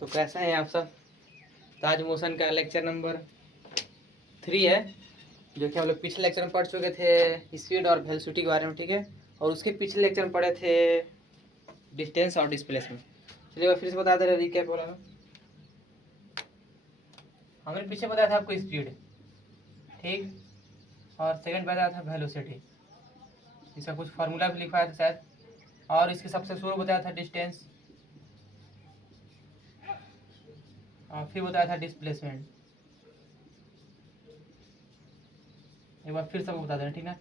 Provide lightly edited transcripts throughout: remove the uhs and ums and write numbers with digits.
तो कैसा है आप सब। तो आज मोशन का लेक्चर नंबर 3 है, जो कि हम लोग पिछले लेक्चर में पढ़ चुके थे स्पीड और वेलोसिटी के बारे में, ठीक है। और उसके पिछले लेक्चर में पढ़े थे डिस्टेंस और डिस्प्लेसमेंट। चलिए फिर से बता दे रहे रिकैप बोला हमने पीछे बताया था आपको स्पीड, ठीक, और सेकंड बताया था वेलोसिटी, इसका कुछ फार्मूला भी लिखवाया था शायद, और इसके सबसे शुरू बताया था डिस्टेंस, और फिर बताया था डिस्प्लेसमेंट। एक बार फिर सबको बता देना, ठीक है।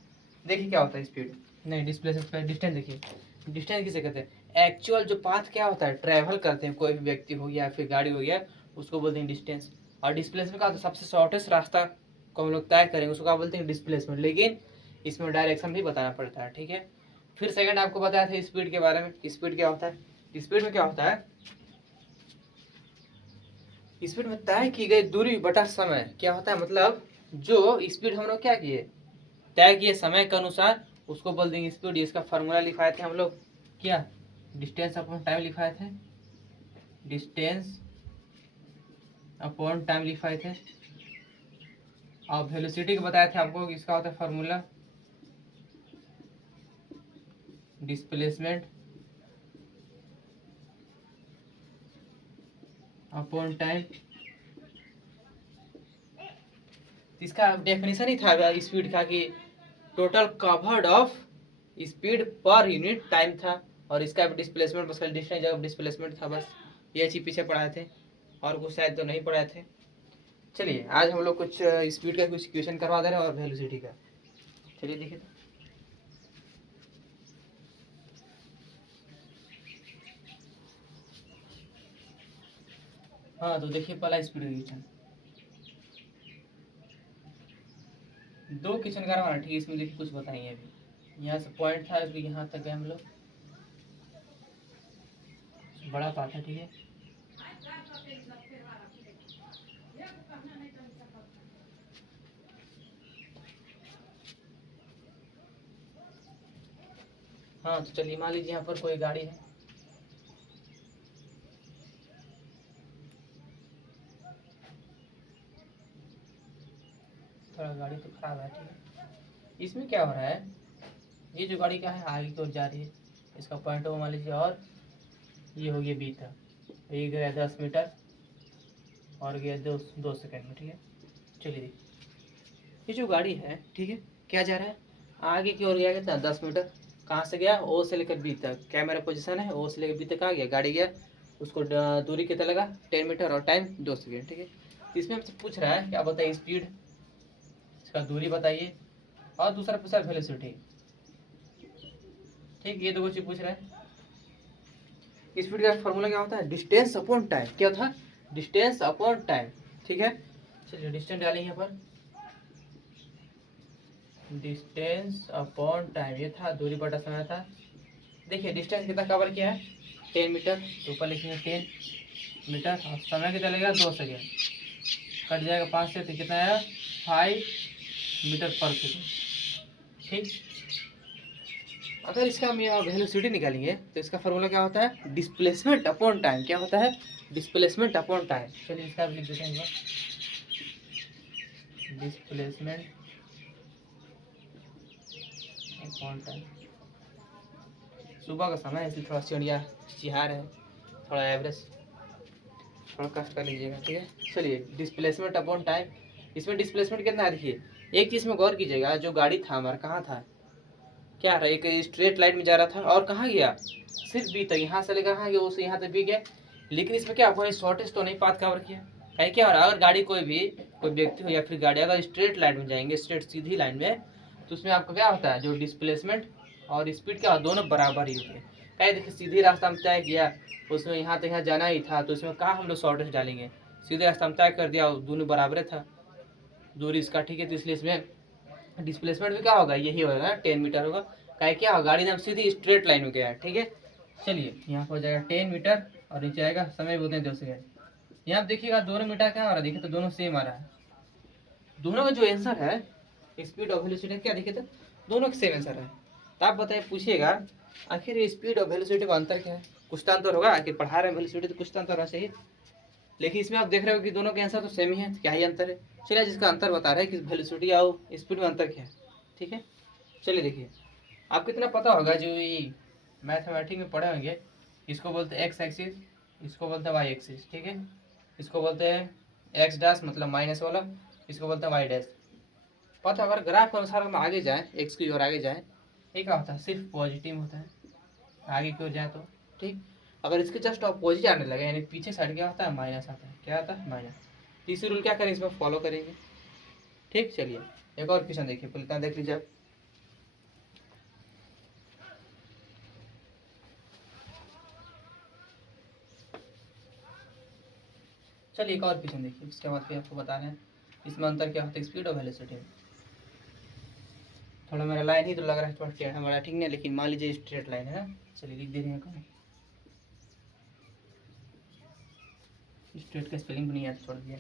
देखिए क्या होता है स्पीड, नहीं डिस्प्लेसमेंट, डिस्टेंस। देखिए डिस्टेंस किसे कहते हैं, एक्चुअल जो पाथ क्या होता है ट्रैवल करते हैं कोई भी व्यक्ति हो गया फिर गाड़ी हो गया, उसको बोलते हैं डिस्टेंस। और डिस्प्लेसमेंट का सबसे शॉर्टेस्ट रास्ता को हम लोग तय करेंगे उसको क्या बोलते हैं डिस्प्लेसमेंट, लेकिन इसमें डायरेक्शन भी बताना पड़ता है, ठीक है। फिर सेकंड आपको बताया था स्पीड के बारे में। स्पीड क्या होता है, स्पीड में क्या होता है, स्पीड में तय की गई दूरी बटा समय क्या होता है, मतलब जो स्पीड हम लोग क्या किए तय किए समय के अनुसार उसको बोल देंगे स्पीड। इसका फार्मूला लिखाए थे हम लोग क्या, डिस्टेंस अपॉन टाइम लिखाए थे, डिस्टेंस अपॉन टाइम लिखाए थे। और वेलोसिटी को बताए थे आपको, इसका होता है फार्मूला डिस्प्लेसमेंट अपॉन टाइम। इसका डेफिनेशन ही था स्पीड का कि total covered of speed per unit time था, और इसका डिस्प्लेसमेंट बस डिस्टेंस जगह डिस्प्लेसमेंट था, बस ये चीज पीछे पढ़ाए थे, और कुछ शायद तो नहीं पढ़ाए थे। चलिए आज हम लोग कुछ स्पीड का कुछ क्वेश्चन करवा दे रहे हैं और वेलोसिटी का। चलिए देखिए तो। हाँ तो देखिए पहला स्पीड का क्वेश्चन, दो क्वेश्चन करवाना, ठीक है। इसमें देखिए कुछ बताइए, अभी यहाँ से पॉइंट था कि यहाँ तक गए हम लोग, बड़ा पार्ट है, ठीक है। हाँ तो चलिए मान लीजिए यहाँ पर कोई गाड़ी है, थोड़ा गाड़ी तो खराब है, ठीक है। इसमें क्या हो रहा है, ये जो गाड़ी का है आगे की ओर जा रही है, इसका पॉइंट हो मान लीजिए, और ये हो गया बी तक, ये गया 10 मीटर और गया 2 सेकंड में, ठीक है। चलिए देखिए ये जो गाड़ी है, ठीक है, क्या जा रहा है, आगे की ओर गया कितना 10 मीटर, कहाँ से गया ओ से लेकर बी तक, क्या मेरा पोजीशन है ओ से लेकर बी तक आ गया, गाड़ी गया, उसको दूरी कितना लगा 10 मीटर और टाइम 2 सेकेंड, ठीक है। तो इसमें हमसे पूछ रहा है क्या बताइए स्पीड, इसका दूरी बताइए, और दूसरा पूछा वेलोसिटी, ठीक, ये दो चीज पूछ रहा है। स्पीड का फॉर्मूला क्या होता है, डिस्टेंस अपॉन टाइम, क्या था डिस्टेंस अपॉन टाइम, ठीक है। चलिए डिस्टेंस डालेंगे यहाँ पर, डिस्टेंस अपॉन टाइम, ये था दूरी बटा समय था। देखिए डिस्टेंस कितना कवर किया है 10 मीटर, तो ऊपर लिखेंगे 10 मीटर, और समय कितना लगेगा 2 सेकेंड, कट जाएगा 5 से, तो कितना आएगा 5 मीटर पर सेकेंड, ठीक। अगर इसका हम यहाँ वेलोसिटी निकालेंगे तो इसका फॉर्मूला क्या होता है, डिस्प्लेसमेंट अपॉन टाइम, क्या होता है डिस्प्लेसमेंट अपॉन टाइम। चलिए इसका भी लिख देते हैं, डिस्प्लेसमेंट अपॉन टाइम। सुबह का समय है इसलिए थोड़ा चिड़िया चिहार है, थोड़ा एवरेज, थोड़ा कष्ट कर लीजिएगा, ठीक है। चलिए डिस्प्लेसमेंट अपॉन टाइम, इसमें डिस्प्लेसमेंट कितना है, देखिए एक चीज़ में गौर कीजिएगा, जो गाड़ी था हमारा कहाँ था, क्या रहा, एक स्ट्रेट लाइन में जा रहा था, और कहाँ गया सिर्फ बी तक, यहाँ से लेकर कहाँ गया उसे यहाँ तक भी गया, लेकिन इसमें क्या वही शॉर्टेस्ट तो नहीं पाथ कवर किया, कहीं क्या हो रहा है, अगर गाड़ी कोई व्यक्ति हो या फिर गाड़ी अगर स्ट्रेट लाइन में जाएंगे, स्ट्रेट सीधी लाइन में, तो उसमें आपका क्या होता है, जो डिस्प्लेसमेंट और स्पीड क्या दोनों बराबर ही होते हैं। कहीं देखिए सीधी रास्ता में तय किया, उसमें यहाँ तक यहाँ जाना ही था, तो इसमें कहाँ हम लोग शॉर्टेस्ट डालेंगे, सीधे रास्ता में तय कर दिया, दोनों बराबर था दूरी इसका, ठीक है। तो इसलिए इसमें डिस्प्लेसमेंट भी क्या होगा, यही होगा 10 मीटर होगा, क्या क्या होगा गाड़ी एकदम सीधी स्ट्रेट लाइन में गया है, ठीक है। चलिए यहाँ पर हो जाएगा 10 मीटर, और नीचे आएगा समय बोलते हैं 2 सेकेंड। यहाँ आप देखिएगा दोनों मीटर क्या आ रहा है, देखिए तो दोनों सेम आ रहा है, दोनों का जो आंसर है स्पीड और वेलोसिटी क्या देखिए तो दोनों का सेम आंसर है। तो आप बताइए पूछिएगा आखिर स्पीड और वेलोसिटी का अंतर क्या है, कुछ तो अंतर होगा, आखिर पढ़ा रहे हैं वेलोसिटी तो कुछ तो अंतर होना चाहिए। लेकिन इसमें आप देख रहे हो कि दोनों के आंसर तो सेम ही है, क्या ही अंतर है। चलिए जिसका अंतर बता रहा है कि वेलोसिटी और स्पीड में अंतर क्या है, ठीक है। चलिए देखिए, आपको इतना पता होगा जो ये मैथमेटिक्स में पढ़े होंगे, इसको बोलते हैं एक्स एक्सिस, इसको बोलते हैं वाई एक्सिस, ठीक है। इसको बोलते हैं एक्स डैश मतलब माइनस वाला, इसको बोलते हैं वाई डैश। पता अगर ग्राफ के अनुसार हम आगे जाएँ, एक्स की ओर आगे जाएँ, ये क्या होता है, सिर्फ पॉजिटिव होता है आगे की ओर जाए तो, ठीक। अगर इसके जस्ट अपोजिट आने लगे यानी पीछे साइड क्या होता है, माइनस आता है, क्या आता है, माइनस। तीसरी रूल क्या करें, इसमें फॉलो करेंगे, ठीक। चलिए एक और क्वेश्चन देखिए, पहले देख लीजिए आप। चलिए एक और क्वेश्चन देखिए, उसके बाद फिर आपको बता रहे हैं इसमें अंतर क्या होता है स्पीड और वेलोसिटी में। थोड़ा मेरा लाइन ही तो लग रहा है थोड़ा टेढ़ा मेढ़ा, ठीक नहीं, लेकिन मान लीजिए स्ट्रेट लाइन है ना। चलिए लिख दे रहे हैं कहीं, स्ट्रेट का स्पेलिंग भी नहीं आता, छोड़ दिया।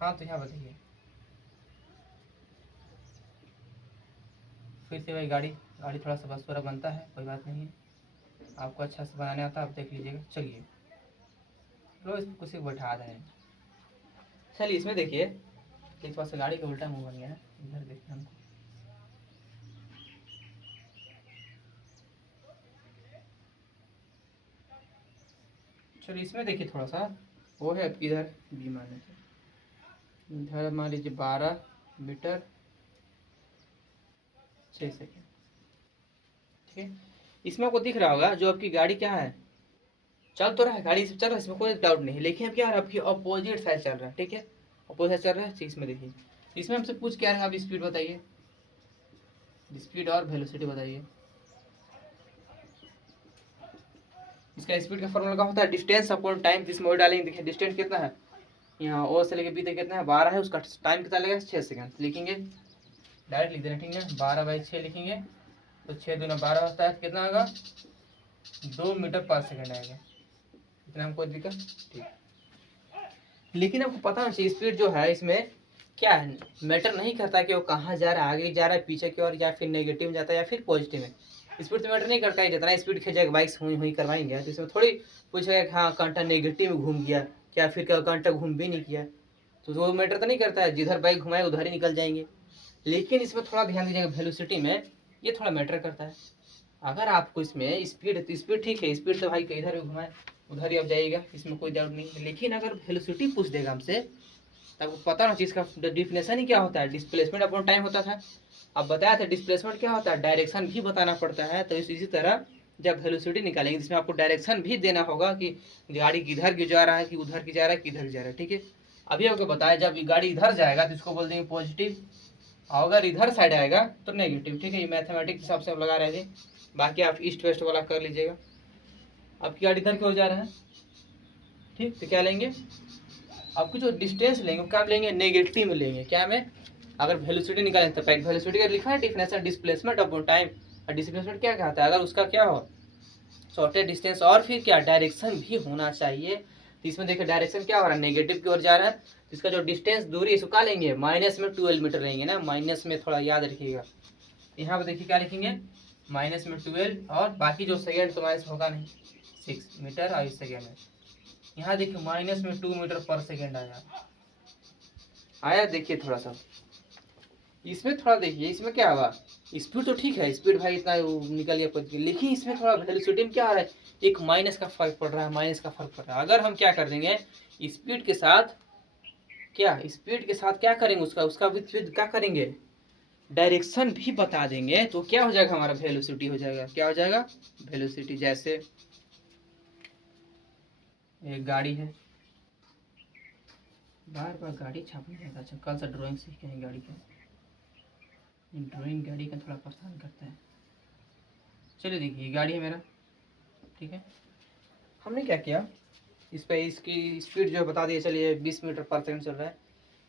हाँ तो यहाँ बताइए फिर से भाई, गाड़ी गाड़ी थोड़ा सा बस पूरा बनता है, कोई बात नहीं है, आपको अच्छा से बनाने आता है, आप देख लीजिएगा। चलिए लो इसको कुछ बैठा रहे हैं। चलिए इसमें देखिए, एक पास से गाड़ी का उल्टा मुंह बन गया है, इधर देखिए हमको। चलिए इसमें देखिए थोड़ा सा, वो है इधर बी मान लीजिए, इधर मान लीजिए 12 मीटर 6 सेकेंड, ठीक है। इसमें आपको दिख रहा होगा जो आपकी गाड़ी क्या है, चल तो रहा है, गाड़ी से चल रहा है, इसमें कोई डाउट नहीं है, लेकिन अब क्या है आपकी अपोजिट साइड चल रहा है, ठीक है। अपोजिट चल रहा है, इसमें देखिए, इसमें हमसे पूछ क्या है, आप स्पीड बताइए, स्पीड और वेलोसिटी बताइए। इसका स्पीड का फॉर्मूला क्या होता है, डिस्टेंस अपॉन टाइम। जिसमें वो डालेंगे, देखिए डिस्टेंस कितना है, यहाँ ओ से लेके बी तक कितना है, 12 है, उसका टाइम कितना लगेगा 6 सेकंड, लिखेंगे डायरेक्ट लिख देना, ठीक है। 12/6 लिखेंगे तो 6×2=12 होता है, कितना होगा 2 मीटर पर सेकंड आएगा, इतना हमको दिक्कत, ठीक। लेकिन आपको पता होना चाहिए स्पीड जो है इसमें क्या है, मैटर नहीं करता कि वो कहाँ जा रहा है, आगे जा रहा है पीछे की ओर, या फिर नेगेटिव में जाता है या फिर पॉजिटिव में। स्पीड तो मैटर नहीं करता है, जितना स्पीड खींचेगा बाइक्स हुई हुई करवाएंगे तो इसमें थोड़ी पूछेगा कि हाँ कांटा नेगेटिव में घूम गया, क्या फिर क्या कांटा घूम भी नहीं किया, तो वो मैटर तो नहीं करता है, जिधर बाइक घुमाए उधर ही निकल जाएंगे। लेकिन इसमें थोड़ा ध्यान दीजिएगा, वेलोसिटी में ये थोड़ा मैटर करता है। अगर आपको इसमें स्पीड, तो स्पीड ठीक है, स्पीड तो भाई इधर भी घुमाए उधर ही अब जाइएगा, इसमें कोई डाउट नहीं है। लेकिन अगर वेलोसिटी पूछ देगा हमसे, तो आपको पता ना चीज़ का डिफिनेशन ही क्या होता है, डिस्प्लेसमेंट अपॉन टाइम होता था। अब बताया था डिस्प्लेसमेंट क्या होता है, डायरेक्शन भी बताना पड़ता है। तो इसी तरह जब वेलोसिटी निकालेंगे जिसमें आपको डायरेक्शन भी देना होगा कि गाड़ी किधर की जा रहा है, कि उधर की जा रहा है, किधर जा रहा है, ठीक है। अभी आपको बताया जब गाड़ी इधर जाएगा तो इसको बोल देंगे पॉजिटिव, और अगर इधर साइड आएगा तो नेगेटिव, ठीक है। ये मैथमेटिक्स हिसाब से हम लगा रहे थे, बाकी आप ईस्ट वेस्ट वाला कर लीजिएगा। आपकी गाड़ी इधर की ओर जा रहा है, ठीक, तो क्या लेंगे, आपकी जो डिस्टेंस लेंगे वो क्या लेंगे, नेगेटिव में लेंगे, क्या में, अगर वेलोसिटी निकालें तो पहले वेलोसिटी का लिखा है डिफिनेशन डिस्प्लेसमेंट अपॉन टाइम, और डिस्प्लेसमेंट क्या कहता है, अगर उसका क्या हो शॉर्टेस्ट डिस्टेंस और फिर क्या डायरेक्शन भी होना चाहिए। तो इसमें देखिए डायरेक्शन क्या हो रहा है, नेगेटिव की ओर जा रहा है, तो इसका जो डिस्टेंस दूरी इसको क्या लेंगे, -12 मीटर लेंगे ना, माइनस में थोड़ा याद रखिएगा। यहाँ पे देखिए क्या लिखेंगे, -12, और बाकी जो सेकेंड तो माइनस होगा नहीं, 6 मीटर और इस सेकेंड में, यहाँ देखिए -2 मीटर पर सेकेंड आया, आया देखिए थोड़ा सा। इसमें थोड़ा देखिए, इसमें क्या हुआ, स्पीड तो ठीक है, स्पीड भाई इतना निकल गया पहुंच गया, लेकिन इसमें थोड़ा वेलोसिटी में क्या आ रहा है, एक माइनस का फर्क पड़ रहा है, माइनस का फर्क पड़ रहा है। अगर हम क्या कर देंगे स्पीड के साथ, क्या स्पीड के साथ क्या करेंगे, उसका उसका विपरीत क्या करेंगे, डायरेक्शन भी बता देंगे, तो क्या हो जाएगा हमारा वेलोसिटी हो जाएगा, क्या हो जाएगा वेलोसिटी। जैसे एक गाड़ी है, बार बार गाड़ी छापने जाता, अच्छा कल से ड्राइंग सीखे हैं गाड़ी का, ड्राइंग गाड़ी का थोड़ा परेशान करता है। चलिए देखिए गाड़ी है मेरा, ठीक है, हमने क्या किया, इस पे इसकी स्पीड जो है बता दिया, चलिए 20 मीटर पर सेकंड चल रहा है।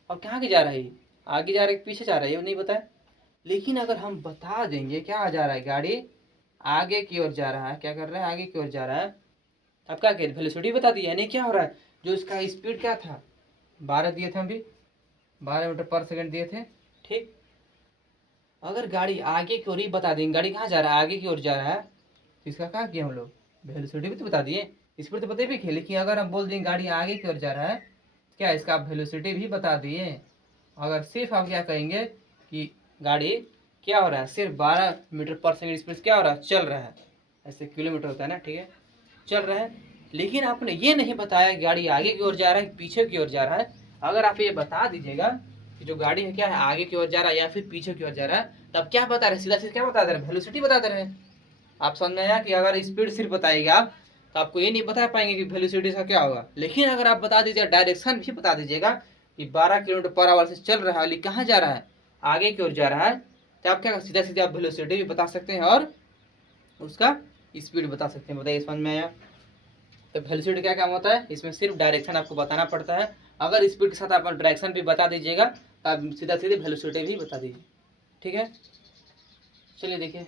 अब कहाँ की जा रहा है ये, आगे जा रहा है पीछे जा रहा है ये नहीं बताया, लेकिन अगर हम बता देंगे क्या आ जा रहा है, गाड़ी आगे की ओर जा रहा है, क्या कर रहा है आगे की ओर जा रहा है, अब क्या करें वेलोसिटी बता दी, यानी क्या हो रहा है, जो इसका स्पीड क्या था 12 दिए थे हम भी, 12 मीटर पर सेकंड दिए थे, ठीक। अगर गाड़ी आगे की ओर ही बता देंगे, गाड़ी कहाँ जा रहा है आगे की ओर जा रहा है, तो इसका क्या किया हम लोग वेलोसिटी भी तो बता दिए, स्पीड तो बता भी थे, लेकिन अगर हम बोल दें गाड़ी आगे की ओर जा रहा है, क्या इसका आप वेलोसिटी भी बता दिए। अगर सिर्फ आप क्या कहेंगे कि गाड़ी क्या हो रहा है, सिर्फ 12 मीटर पर सेकंड स्पीड क्या हो रहा है, चल रहा है, ऐसे किलोमीटर होता है ना, ठीक है, चल रहा है। लेकिन आपने ये नहीं बताया गाड़ी आगे की ओर जा रहा है पीछे की ओर जा रहा है। अगर आप ये बता दीजिएगा कि जो गाड़ी है क्या है, आगे की ओर जा रहा है या फिर पीछे की ओर जा रहा है, तब क्या बता रहे, सीधा सीधा क्या बता दे रहे, वेलोसिटी बता दे रहे हैं। आप समझ में आया कि अगर स्पीड सिर्फ बताएगा आप, तो आपको ये नहीं बता पाएंगे कि वेलोसिटी का क्या होगा। लेकिन अगर आप बता दीजिएगा, डायरेक्शन भी बता दीजिएगा कि 12 किलोमीटर पर आवर से चल रहा है, कहाँ जा रहा है, आगे की ओर जा रहा है, तो आप क्या सीधा सीधा आप वेलोसिटी भी बता सकते हैं और उसका स्पीड बता सकते हैं। बताइए समझ में आया। तो वेलोसिटी क्या काम होता है, इसमें सिर्फ डायरेक्शन आपको बताना पड़ता है। अगर स्पीड के साथ आप डायरेक्शन भी बता दीजिएगा तो आप सीधा सीधे वेलोसिटी भी बता दीजिए, ठीक है। चलिए देखिए,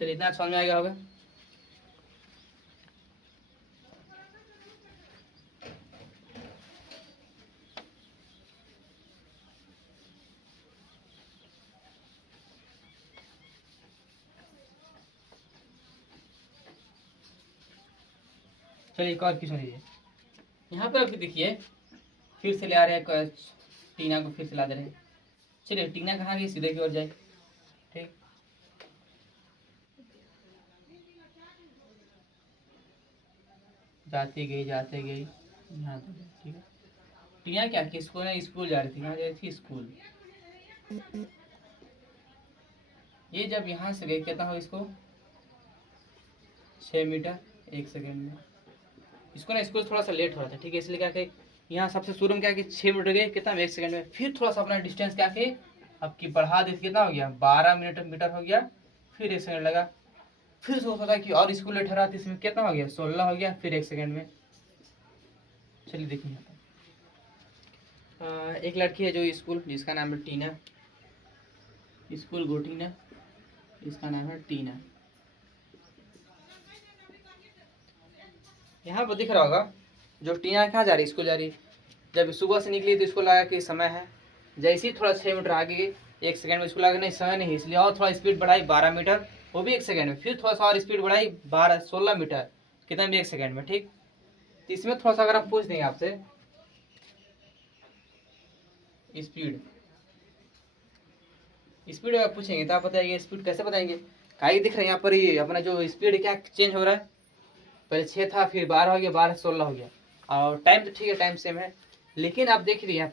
चलिए इतना समझ में आ गया होगा। चलिए एक और क्वेश्चन लीजिए। यहाँ पर अभी देखिए, फिर से ले आ रहे हैं टीना को, फिर से ला दे रहे हैं। चलिए टीना कहाँ गई, सीधे की ओर जाए, ठीक। जाते गई यहाँ तक, ठीक है। टीना क्या कि स्कूल जा रही थी, कहाँ जा रही थी, स्कूल। ये जब यहाँ से गई कितना हो इसको, 6 मीटर 1 सेकेंड में। इसको ना स्कूल थोड़ा सा लेट हो रहा था, ठीक है, इसलिए क्या कि यहाँ सबसे शुरू में क्या कि 6 मीटर गए कितना, 1 सेकेंड में। फिर थोड़ा सा अपना डिस्टेंस क्या कि अब की बढ़ा दी, कितना हो गया, 12 मीटर हो गया, फिर 1 सेकेंड लगा। फिर सोच रहा कि और स्कूल लेट हो रहा था, इसमें कितना हो गया, 16 हो गया, फिर 1 सेकेंड में। चलिए देखिए यहाँ पर एक लड़की है जो स्कूल, जिसका नाम है टीना, स्कूल गो टीना, इसका नाम है टीना। यहाँ पर दिख रहा होगा जो टीना कहाँ जा रही, स्कूल जा रही। जब सुबह से निकली तो इसको लगा कि समय है, जैसे ही थोड़ा 6 मीटर आगे गई, 1 सेकंड में इसको लगा नहीं समय नहीं, इसलिए और थोड़ा स्पीड बढ़ाई 12 मीटर, वो भी 1 सेकंड में। फिर थोड़ा सा और स्पीड बढ़ाई 16 मीटर, कितना भी 1 सेकंड में, ठीक। तो इसमें थोड़ा सा अगर आप पूछ देंगे आपसे स्पीड, स्पीड अगर पूछेंगे तो आप बताइए स्पीड कैसे बताएंगे। काई दिख रहा है यहाँ पर, ये अपना जो स्पीड क्या चेंज हो रहा है, पहले 6 था, फिर 12 हो गया, 12 से 16 हो गया, और टाइम तो ठीक है, टाइम सेम है। लेकिन आप देख लीजिए यहाँ